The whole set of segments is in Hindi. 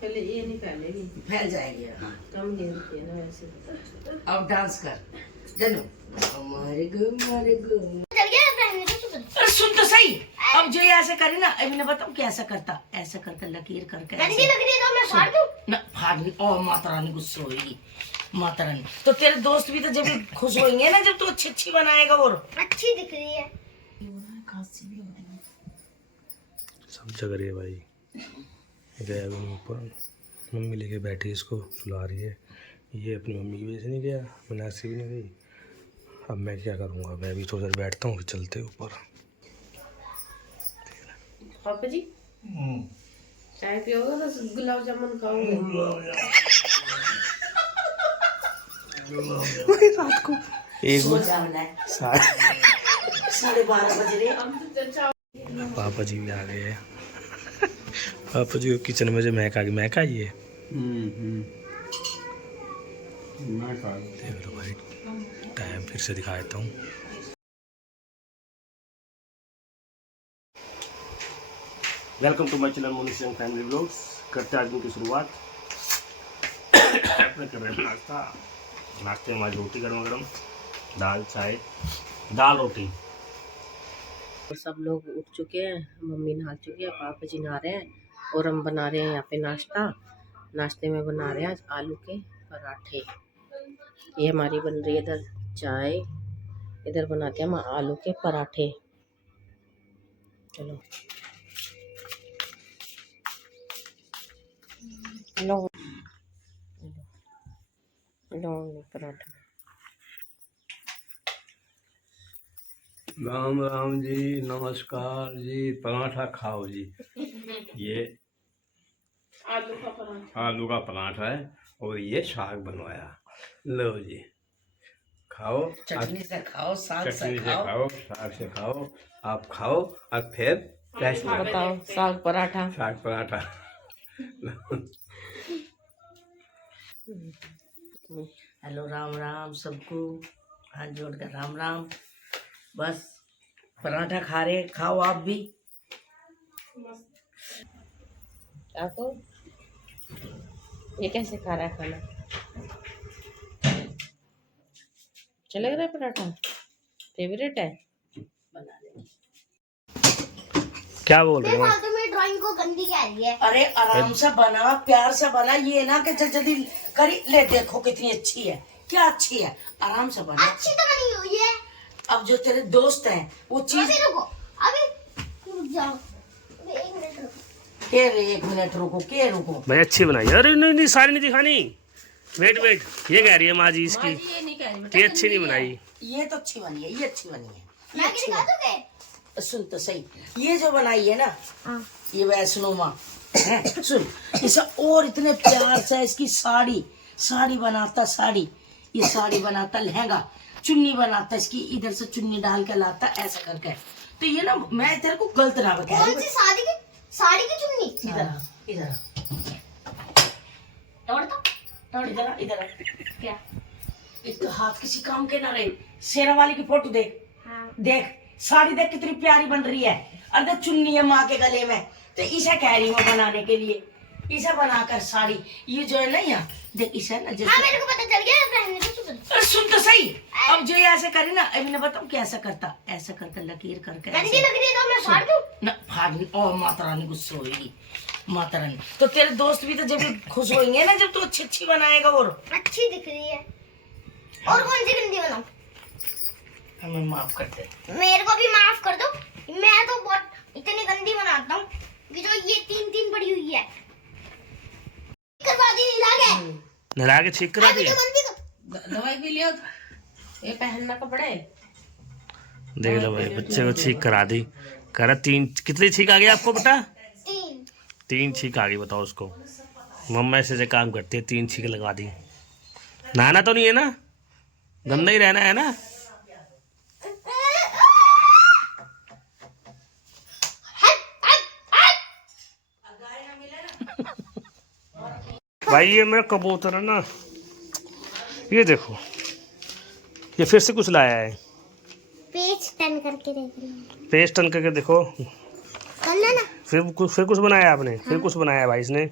पहले ये नहीं फैलेगी, फैल जाएगी। हाँ कम घेरती है ना वैसे। अब डांस कर चलो। हमारे गो अरे सुन तो सही। अब जो ये ऐसे करे ना, अभी मैं बताऊँ कैसा करता, ऐसा करके लकीर करके ऐसे। लग रही है तो मैं फाड़ दूं? ना फाड़ नहीं। और माता रानी गुस्सा होगी, माता रानी। तो तेरे दोस्त भी तो जब भी खुश होंगे ना, जब तू अच्छी अच्छी बनाएगा। और अच्छी दिख रही है। खांसी भी हो रही है। सब जग रही है भाई। गया भी नहीं ऊपर, मम्मी लेके बैठी इसको सुला रही है। ये अपनी मम्मी की वजह से नहीं गया, मनासी भी नहीं गई। अब मैं क्या करूँगा, मैं भी थोड़ी देर बैठता हूँ, फिर चलते ऊपर। पापा जी चाय पियोगे तो गुलाब जामुन खाओगे? रात को एक सो जाना है। 12:30 बज रहे हैं। पापा जी भी आ गए हैं। पापा जी को किचन में जो महक आ गई, महक आई है। देख लो भाई, टाइम फिर से दिखा देता हूँ। Welcome to my channel Monish and family vlogs. करते हैं आज दिन की शुरुआत। अपने कर रहे हैं नाश्ता। नाश्ते में हमारी रोटी गर्मा गर्म, दाल चाय, दाल रोटी। सब लोग उठ चुके हैं, मम्मी नहा चुकी है, पापा जी नहा रहे हैं और हम बना रहे हैं यहाँ पे नाश्ता। नाश्ते में बना रहे हैं आज आलू के पराठे। ये हमारी बन रही है इधर चाय, इधर बनाते हैं हम आलू के पराठे। चलो लो लो पराठा। राम राम जी, नमस्कार जी। पराठा खाओ जी। ये आलू का पराठा है और ये साग बनवाया। लो जी खाओ। चटनी से खाओ, साग चटनी से से खाओ। खाओ, साग से खाओ। आप खाओ और फिर टेस्ट बताओ साग पराठा। साग पराठा। हेलो राम राम सबको, हाथ जोड़कर राम राम। बस पराठा खा रहे, खाओ आप भी। आपको ये कैसे खा रहा है खाना? अच्छा लग रहा है पराठा? फेवरेट है? बना ले। क्या बोल रहे हो? फालतू में ड्राइंग को गंदी कह रही है। अरे आराम से बना, प्यार से बना। ये ना कि जल्दी जल्दी करी। ले देखो कितनी अच्छी है, क्या अच्छी है। आराम से बना। अच्छी तो बनी हुई है। अब जो तेरे दोस्त हैं वो चीज। अभी रुको, अभी रुक जाओ, अभी 1 मिनट रुको। के रे 1 मिनट रुको, के रुको। भाई अच्छी बनाई। अरे नहीं नहीं, सारी नहीं दिखानी। वेट वेट, ये कह रही है माँ जी इसकी ये नहीं कह रही ये अच्छी नहीं बनाई। ये तो अच्छी बनी है, ये अच्छी बनी है, ये मैं अच्छी दिखा बनी दोगे? है। सुन तो सही, ये जो बनाई है ना, ये वैष्णो माँ है। सुन इसे और इतने प्यार से इसकी साड़ी, साड़ी बनाता साड़ी, ये साड़ी बनाता लहंगा, चुन्नी बनाता इसकी, इधर से चुन्नी डाल के लाता ऐसा करके। तो ये ना मैं तेरे को गलत ना बता कौन सी साड़ी की चुन्नी? इधर इधर तोड़ दो, तोड़ दो। इधर इधर क्या? एक तो हाथ किसी काम के ना रहे। शेरा वाली की फोटो देख, हाँ। देख साड़ी देख कितनी प्यारी बन रही है। और देख चुन्नी है माँ के गले में। तो इसे कह रही हूँ बनाने के लिए, इसे बनाकर साड़ी। ये जो है ना यहाँ देख, इसे ना हाँ जैसे। मेरे को पता चल गया, पहनने तो चुप रहो। अरे सुन तो सही। अब जो ये ऐसे करे ना, अभी मैं बताऊँ कैसा करता, ऐसा करके लकीर करके गंदी ऐसे। लग रही है तो मैं फाड़ दूं? ना फाड़ नहीं। और माता रानी गुस्सा होगी, माता रानी। तो तेरे दोस्त भी तो जब भी खुश होंगे ना, जब तू अच्छी अच्छी बनाएगा। और अच्छी दिख रही है। और कौन सी गंदी बनाऊं? हमें माफ कर दे। मेरे को भी माफ कर दो। मैं तो बहुत इतनी गंदी बनाता हूँ कि जो ये 3 पड़ी हुई है। करवा दी ला के। नहला के ठीक करा अभी दिया। तो गंदी कर। दवाई भी लियो, ये पहनना कपड़े। देख लो भाई, बच्चे को ठीक करा दी। कह रहा 3 कितनी छींक आ गई आपको बेटा? 3 छींक आ गई। बताओ उसको। मम्मा ऐसे काम करती है, 3 छींक लगा दी। नहाना तो नहीं है ना, गंदा ही रहना है ना। भाई ये मेरा कबूतर है ना, ये देखो, ये फिर से कुछ लाया है। पेज टर्न करके देख रही हूँ। पेस्ट टन करके देखो। कर लेना। फिर कुछ बनाया आपने? फिर कुछ बनाया भाई इसने।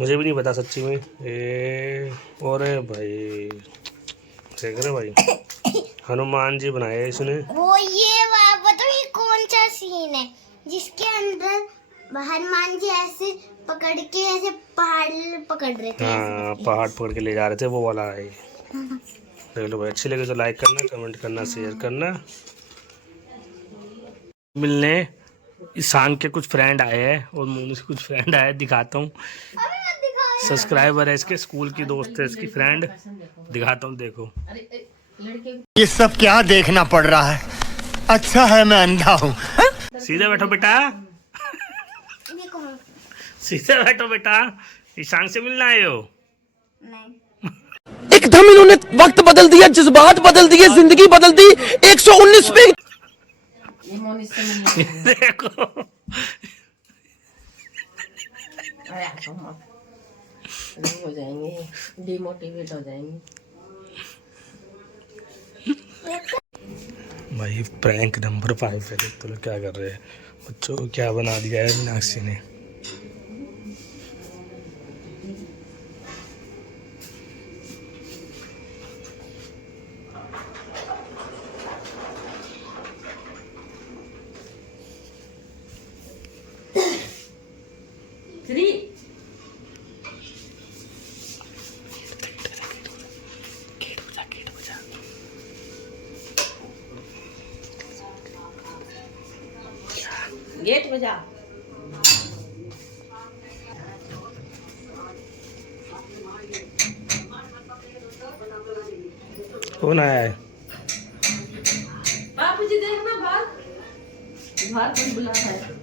मुझे भी नहीं पता सच्ची में। और भाई देख रहे भाई, हनुमान जी बनाए इसने। वो ये बताओ ये कौन सा सीन है जिसके अंदर हनुमान जी ऐसे पकड़ के ऐसे पहाड़ पकड़ रहे थे? हाँ, पहाड़ पकड़ के ले जा रहे थे, वो वाला है। देख लो भाई, अच्छी लगे तो लाइक करना, कमेंट करना, शेयर करना। मिलने ईशान के कुछ फ्रेंड आए हैं और मोनू से कुछ फ्रेंड आए, दिखाता हूँ। सब्सक्राइबर है इसके, स्कूल की दोस्त है इसकी फ्रेंड, दिखाता हूँ देखो। ये सब क्या देखना पड़ रहा है? अच्छा है मैं अंधा हूँ। सीधे बैठो बेटा, सीधे बैठो बेटा। ईशान से मिलना आए हो? एकदम इन्होंने वक्त बदल दिया, जज्बात बदल दिए, जिंदगी बदल दी। 119 पे देखो हो जाएंगे, डिमोटिवेट हो जाएंगे। भाई प्रैंक नंबर 5 है। देख तो लोग क्या कर रहे हैं, बच्चों को क्या बना दिया है मीनाक्षी ने। गेट बजा। कौन आया है? बापू जी देखना बाहर, बाहर कौन बुला है?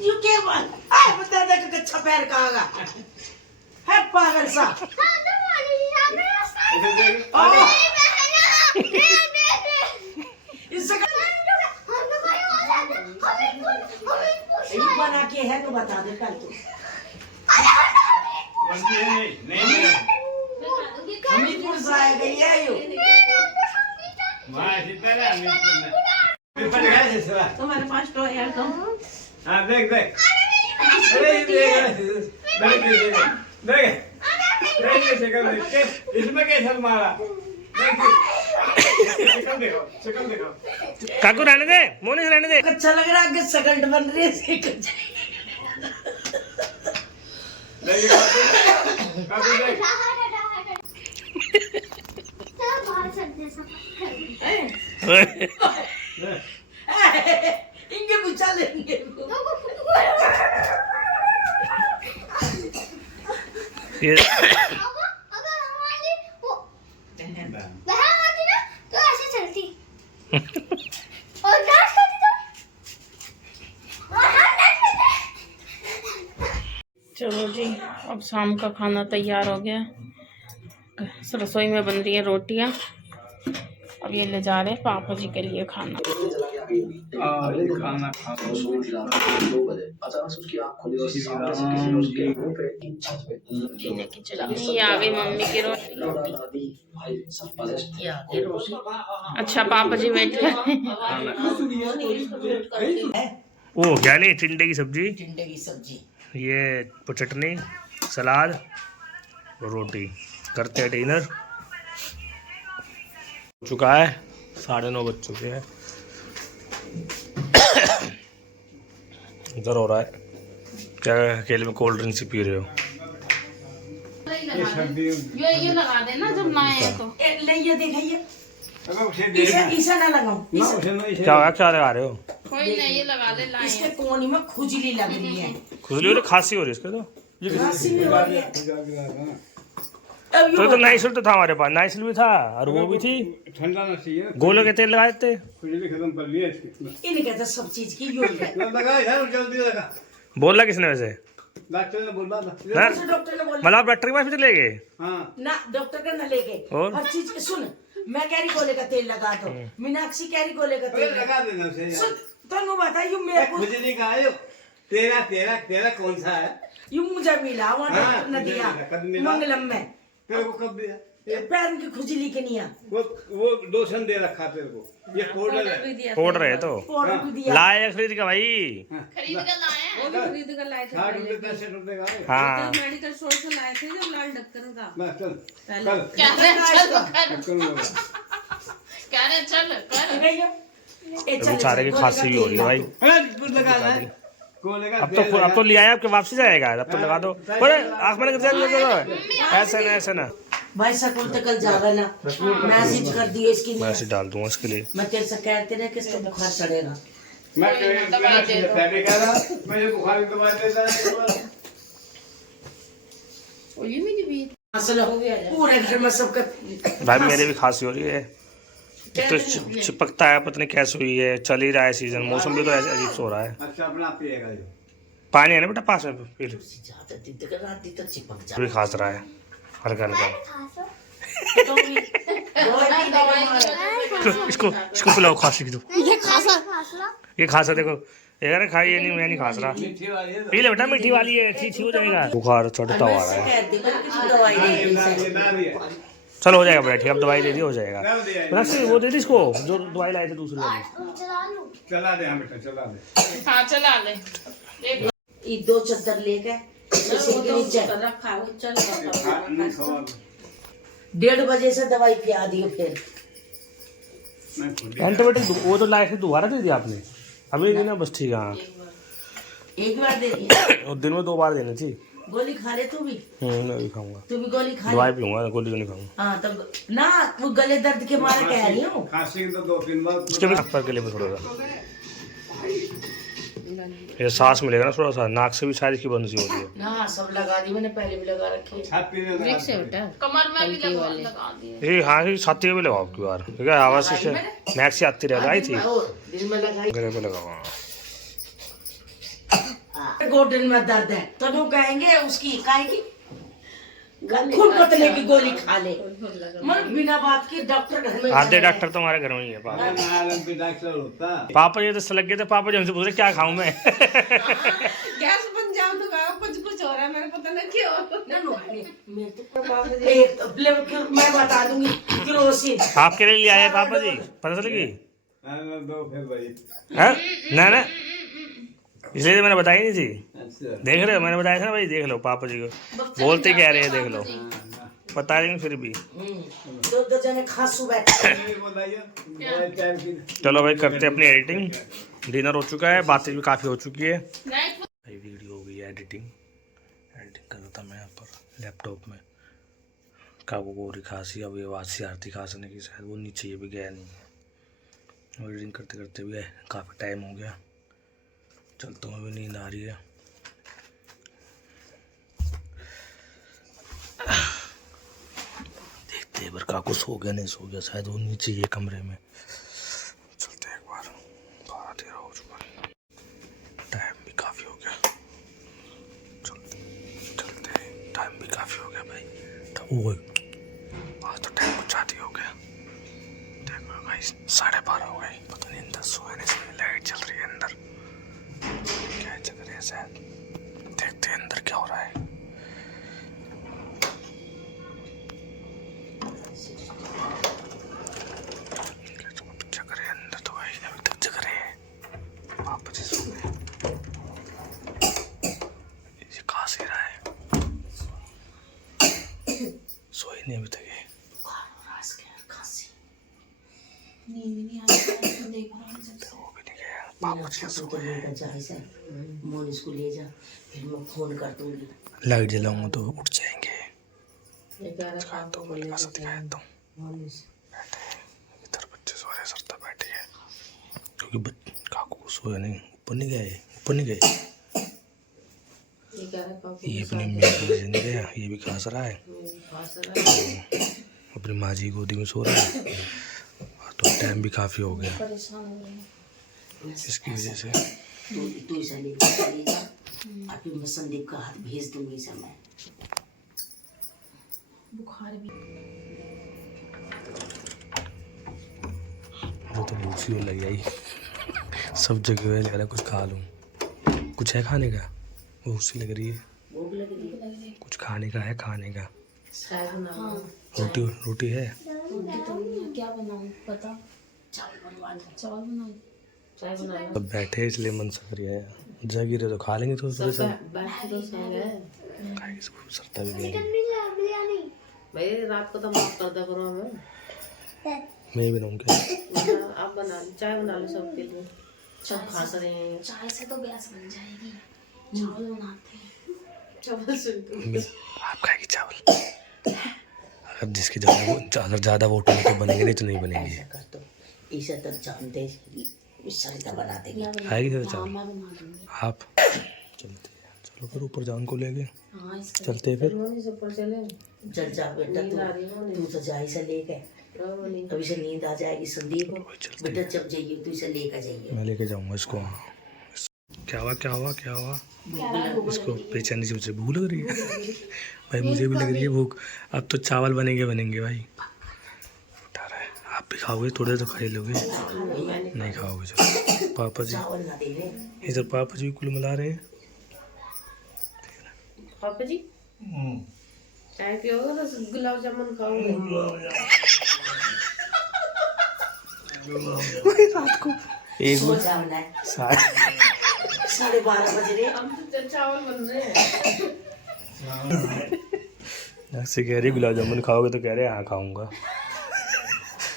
यू के बात बता दे कि कच्चा पैर कहां है पागल सा। इससे बना के है तो बता दे कल तू। हमीरपुर से आ गई है यू। तुम्हारे पास तो है यार तुम। हाँ देख देख, अरे ये देख शक्ल देख, इसमें कैसे मारा? शक्ल देखो, शक्ल देखो। काकू रहने दे, मोनी रहने दे। अच्छा लग रहा है कि सकंड बन रही है। देखिए काकू देख। इनके बुचा लेंगे। ये अगर हमारी वो बहन आती ना तो ऐसे चलती और डांस करती तो और हम डांस करते। चलो जी, अब शाम का खाना तैयार हो गया। रसोई में बन रही है रोटियां। अब ये ले जा रहे हैं पापा जी के लिए खाना। खाना लेके चला। ये आ गई मम्मी की रोटी। ये आगे रोटी। अच्छा पापा जी बैठे वो क्या नहीं, टिंडे की सब्जी, टिंडे की सब्जी, ये चटनी, सलाद और रोटी। करते हैं डिनर। चुका है 9:30 बज चुके हैं। इधर हो रहा है क्या, अकेले में कोल्ड ड्रिंक्स ही पी रहे हो? ये लगा देना जब ना आए तो। ले ये दिखाइए। इसे ना लगाऊं। क्या हुआ, क्या लगा रहे हो? कोई नहीं, ये लगा दे। लाए इसके कोनी में खुजली लग रही है। खुजली हो रही, खांसी हो रही है इसके तो। खांसी भी हो रही है। अब तो नाइसिल तो था हमारे पास, नाइसिल भी था और वो भी थी। ठंडा ना चाहिए, गोलों के तेल लगा देते। खुजली खत्म कर लिया इसकी। इन्हें कहते सब चीज की योजना है। लगा यार, जल्दी लगा। बोला किसने वैसे? डॉक्टर ने बोला था तो डॉक्टर ने बोला मतलब आप डॉक्टर के पास भी चले गए? हाँ ना, डॉक्टर का न लेके और? हर चीज सुन, मैं कैरी गोले का तेल लगा दो, मीनाक्षी कैरी गोले का अरे तेल लगा देना उसे यार। सुन, तो बताइयो मेरे को, मुझे नहीं कहा यो तेरा तेरा तेरा कौन सा है? यू मुझे मिला वहाँ हाँ, डॉक्टर ने मुझे दिया मिला, कब मिला? मंगलम में, तेरे को कब दिया? पैर की खुजली के निया वो लोशन दे रखा तेरे को, ये पाउडर है। फोड़ रहे तो पाउडर भी दिया। लाए खरीद के भाई। खरीद कर लाए हैं। खरीद कर लाए थे 60 रुपए 60 रुपए का। हाँ मेडिकल स्टोर से लाए थे जब लाल ढक्कन का बस चल पहले। कल क्या रहे चल कर, ढक्कन लगा। क्या रहे चल कर। बेचारे की खांसी भी हो रही है भाई। अरे तू लगा ना को लगा अब तो ले आए, आपके वापसी जाएगा, अब तो लगा दो। अरे आसमान के जरिए ऐसे ना भाई सकूल तो कल जावे ना, मैसेज कर दियो इसकी, मैं ऐसे डाल दूंगा इसके लिए। मैं तेरे से कहते रहे कि इसको बुखार चढ़ेगा। मैं पहले कह रहा मुझे बुखार की दवाई दे दे। ओली मेरी भी असल पूरे घर में सबका भाई मेरे भी खांसी हो रही है, तो चिपकता है, पता नहीं कैसे हुई है। चल ही रहा है सीजन, मौसम भी तो ऐसे अजीब से हो रहा है। अच्छा अपना पिएगा जो पानी है ना बेटा पास में, पी लो। ज्यादा दिन तक रात तक चिपक जा। भी खांस रहा है हल्का हल्का। इसको इसको पिलाओ खांसी की तो। ये खांसा देखो, यार खाई ये नहीं, मैं नहीं खांस रहा। मीठी वाली है पी ले बेटा, मीठी वाली है, ठीक हो जाएगा। बुखार चढ़ता हुआ रहा है। दवाई दे दी। ना दिया चलो हो जाएगा बेटा, ठीक, अब दवाई दे दी, हो जाएगा। वो दे दी इसको, जो दवाई लाए थे दूसरी वाली। चला दे हम बेटा चला दे। हाँ चला ले। ये 2 चद्दर ले गए के नीचे, रखा है वो चल नहीं खवा 1:30 बजे से दवाई पिया दी फिर। मैं खुद एंटीबायोटिक वो तो लाए थे, दोबारा दे दिया आपने? अभी देना बस, ठीक है। हाँ एक बार दे दी, और दिन में 2 बार देनी थी। गोली खा ले तू भी, मैं भी खाऊंगा, तू भी गोली खा ले। दवाई पीऊंगा, गोली तो नहीं खाऊंगा। हाँ तब ना, वो गले दर्द के मारे कह रही हूँ। खांसी तो 2-3 बार उसके भी पर के लिए थोड़ा सा ये सांस मिलेगा ना थोड़ा सा, नाक से भी शायद की बंद सी हो रही है। ना सब लगा दी मैंने, पहले भी लगा रखी है। छाती में लगा से बेटा कमर में भी लगा दिए। ये हाँ ही छाती में भी लगाओ आपकी बार, ठीक है। आवाज से मैक्स से आती रह आई थी, और दिल में लगाई, गले पे लगाओ। गोडन में दर्द है तो लोग कहेंगे उसकी काय की खून पतले की गोली खा ले, मगर बिना बात के डॉक्टर घर में आधे डॉक्टर तो हमारे घर में ही है। पापा नारायण पे डॉक्टर होता पापा ये तो लग गए थे, पापा जी हमसे पूछ रहे क्या खाऊं मैं। गैस बन जाओ तो कुछ हो रहा है, मेरे पता नहीं क्यों। एक तो मैं बता दूंगी केरोसिन। आपके लिए ले आए पापा जी, पता चलेगी? दो फिर भाई है ना, इसलिए तो मैंने बताई नहीं थी। अच्छा देख रहे हो, मैंने बताया था ना भाई, देख लो पापा जी को बोलते कह रहे हैं, देख लो बता रहे हैं फिर भी। 2 जने खांसू बैठे। चलो भाई करते हैं अपनी एडिटिंग। डिनर हो चुका है, बातें भी काफ़ी हो चुकी है भाई, वीडियो हो गई है एडिटिंग कर रहा था मैं यहाँ पर लैपटॉप में। काबू को खांसी, अब ये आवाज़ से आरती खांसने की, शायद वो नीचे ये भी गया नहीं है। एडिटिंग करते करते भी काफ़ी टाइम हो गया, चलता हूँ, अभी नींद आ रही है। देखते हैं पर काकू सो गया नहीं सो गया, शायद वो नीचे ये कमरे में। चलते हैं एक बार, 12-13 हो चुका है, टाइम भी काफ़ी हो गया। चलते हैं, टाइम भी काफ़ी हो गया भाई। तो आज तो टाइम कुछ ज़्यादा हो गया। देखो भाई 12:30 हो गई, पता नहीं अंदर सोए नहीं सोए, लाइट चल रही है अंदर, क्या चल रही है शायद, देखते हैं अंदर क्या हो रहा है। जग रहे अंदर तो भाई, अभी तक जग रहे हैं। पापा जी सो गए, ये कहाँ से रहा है, सोए नहीं अभी तक ये। वो भी नहीं गया, पापा जी सो गए। मोन इसको ले जा, फिर मैं फोन कर दूंगी। लाइट जलाऊंगा तो उठ जाएंगे। 11 तो बोलेगा सब दिखाया तो बैठे इधर, बच्चे सो रहे, सरता बैठे हैं क्योंकि काकू को सोया नहीं, ऊपर नहीं गए, ऊपर नहीं गए। ये अपनी मेरी नहीं गया, ये भी खांस रहा है, अपनी माँ जी गोदी में सो रहा है। तो टाइम भी काफ़ी हो गया इसकी वजह से। तू इसे लेके चली जा और फिर मैं संदीप का हाथ भेज दूंगी इसे मैं। बुखार भी वो तो भूख सी लग आई, सब जगह है, लग रहा कुछ खा लूँ। कुछ है खाने का? भूख सी लग रही है, भूख लग रही है। कुछ खाने का है, खाने का? चाय बनाओ। रोटी रोटी है? रोटी तो नहीं है, क्या बनाऊँ बता। चावल बनाऊँ? चाय बना लो। अब बैठे इसलिए मन सा कर गया है। जगी रहे तो खा लेंगे थोड़ा थोड़ा सा। बैठ तो सही है खाएंगे सब, सरता भी नहीं। भाई, रात को तो माफ कर दो करो हमें। मैं ही बनाऊंगा। आप बना लो, चाय बना लो सबके लिए, सब खा रहे हैं। चाय से तो गैस बन जाएगी, चावल बनाते हैं। चावल सुन आप खाएगी चावल? अगर जिसके ज़्यादा वोट होने के बनेंगे, नहीं तो नहीं बनेंगे। कर तो इसे तो जानते सरिता बना देगी। खाएगी तो हाँ, चावल? मैं बना दूंगी। आप चलते हैं, चलो फिर ऊपर जान को लेके हाँ, इसका चलते हैं फिर। ऊपर चले। चल जा बेटा, तू तो जा इसे लेके। अभी से नींद आ जाएगी संदीप। बेटा जब जाइए तू इसे लेकर जाइए। मैं लेके जाऊंगा इसको। क्या हुआ क्या हुआ क्या हुआ? इसको बेचैनी से मुझे भूख लग रही है। भाई मुझे भी लग रही है भूख। अब तो चावल बनेंगे भाई। उठा रहा है। आप भी खाओगे? थोड़े तो खा ही लोगे, नहीं खाओगे? चलो पापा जी, चावल ना देने। इधर पापा जी कुल मिला रहे हैं। पापा जी चाय पियोगे तो गुलाब जामुन खाओगे? रात को एक सो जाना है। 12:30 बज रहे। हम तो चावल बन रहे हैं। ऐसे कह रही गुलाब जामुन खाओगे तो कह रहे हाँ खाऊंगा।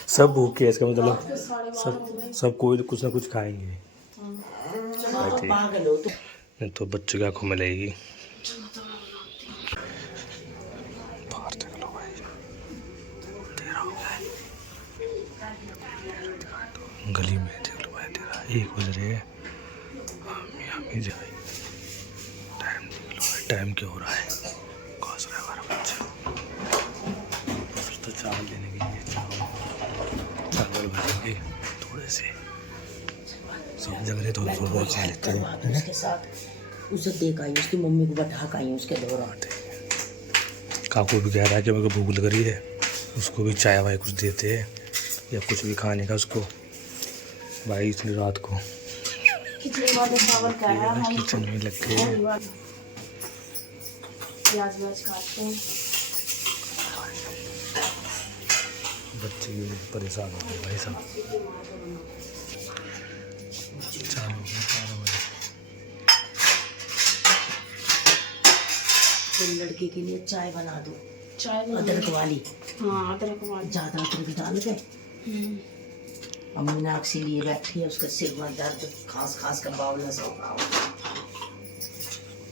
सब भूखे है, इसका मतलब सब कोई कुछ ना कुछ खाएंगे। पागल हो तू। नहीं तो बच्चों की आंखों में लगेगी। बाहर देख लो भाई, अंधेरा हो गया है। गली में देख लो भाई, अंधेरा 1 बज रहे हैं। हम जाए, टाइम देख लो भाई, टाइम क्या हो रहा है? घोंस रहा है 12 बच्चे। तो चावल लेने के लिए चावल भरेंगे थोड़े से, सब जगह थोड़ा थोड़ा खा लेते हैं। उसके साथ उसे देख आई, उसकी मम्मी को बैठा आई उसके दौरान। काकू भी कह रहा है कि मेरे को भूख लग रही है, उसको भी चाय वाय कुछ देते हैं या कुछ भी खाने का उसको। भाई इतनी रात को किचन में लग गए। प्याज व्याज काटते हैं। बच्चे भी परेशान हो गए भाई साहब। 4 बजे फिर लड़के के लिए चाय बना दो, चाय अदरक वाली। हाँ, अदरक वाली। ज्यादा अदरक डाल के। अम्मी नाक्षी लिए बैठी है, उसका सिर में दर्द खास कर बावला से।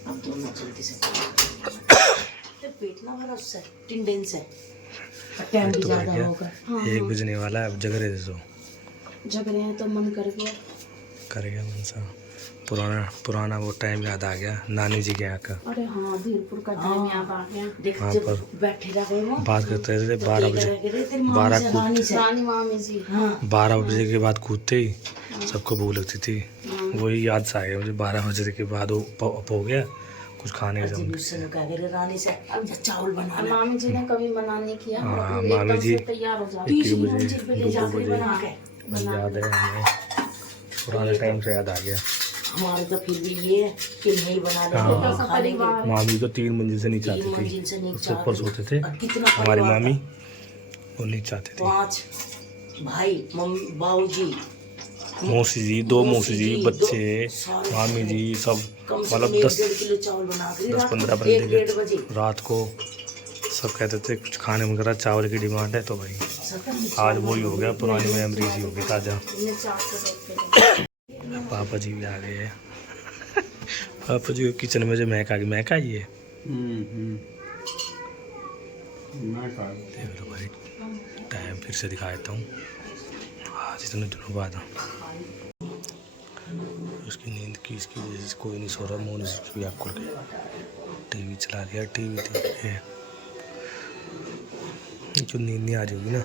अब दोनों जल्दी से पेट ना भरा उससे, टिंडेन से। टाइम भी तो ज्यादा होगा। 1 बजने वाला है, अब जग रहे थे तो जग रहे हैं तो मन कर गया। कर गया मन सा। पुराना वो टाइम याद आ गया, नानी जी के यहाँ का। अरे हाँ, धीरपुर का टाइम याद आ गया। देख वहाँ जब पर बैठे रहे वो बात करते थे 12 बजे, रानी मामी जी। 12 बजे के बाद कूदते ही सबको भूख लगती थी। वही याद सा आ गया मुझे। 12 बजे के बाद वो अप हो गया, कुछ खाने का जम। रानी से अब चावल बना ला। मामी जी ने कभी मना नहीं किया। हाँ, एकदम मामी जी से तैयार हो जाती। 1 बजे 2 बजे याद है हमें। पुराने टाइम से याद आ गया। हमारे तो फिर भी ये है कि नहीं बना ले हाँ। तो खा लेंगे। मामी तो 3 मंजिल से नीचे 3 आती मंजिल थी, से नीचे उससे ऊपर सोते थे कितना हमारी परिवार मामी, था। वो नीचे आते थे। 5 भाई, मम्मी, बाबूजी, मौसी जी, 2 मौसी जी, बच्चे, मामी जी, सब कम से मतलब कम 10 1-1.5 किलो चावल बना के 10-15 1-1.5 बंदे बजे। रात को सब कहते थे कुछ खाने में करा, चावल की डिमांड है। तो भाई आज वही हो गया, पुरानी मेमोरीज ही हो गई ताज़ा। पापा जी भी आ गए हैं। पापा जी किचन में जो महक आ गई, महक आई है। देख लो भाई, टाइम फिर से दिखा देता हूँ। आज इतने दिनों बाद उसकी नींद की, इसकी वजह से कोई नहीं सो रहा। मोन भी आँख खुल गया, टीवी चला रहा, टीवी देख रहे हैं। जो नींद नहीं आ रही होगी ना,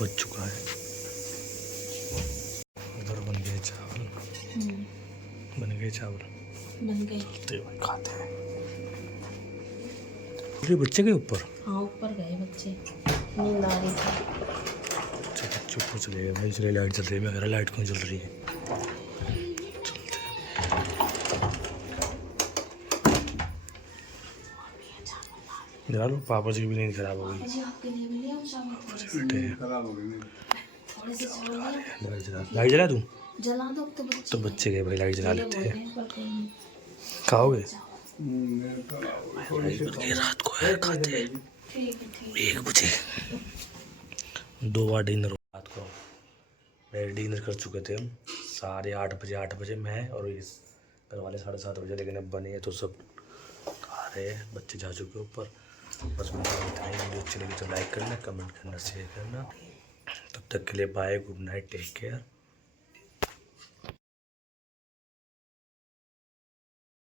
बच चुका है। उधर बन गए चावल। इनके। तो वही खाते हैं। ये बच्चे के ऊपर हाँ ऊपर गए बच्चे, नींद आ रही थी। चुप हो चले गए भाई, इसलिए लाइट चल रही है। मैं कह रहा लाइट क्यों चल रही है। यार पापा जी की भी नींद खराब हो गई। बैठे खराब हो गई। लाइट जला दूं? जला दो तो बच्चे गए भाई, लाइट जला लेते हैं। खाओगे? रात को है खाते हैं 1 बजे। 2 बार डिनर रात को। मैं डिनर कर चुके थे हम 8:30 बजे मैं और ये घर वाले 7:30 बजे, लेकिन अब बने तो सब खा रहे हैं। बच्चे जा चुके ऊपर। बस मैं वीडियो अच्छी लगी तो लाइक करना, कमेंट करना, शेयर करना। तब तक के लिए bye, good night, take care.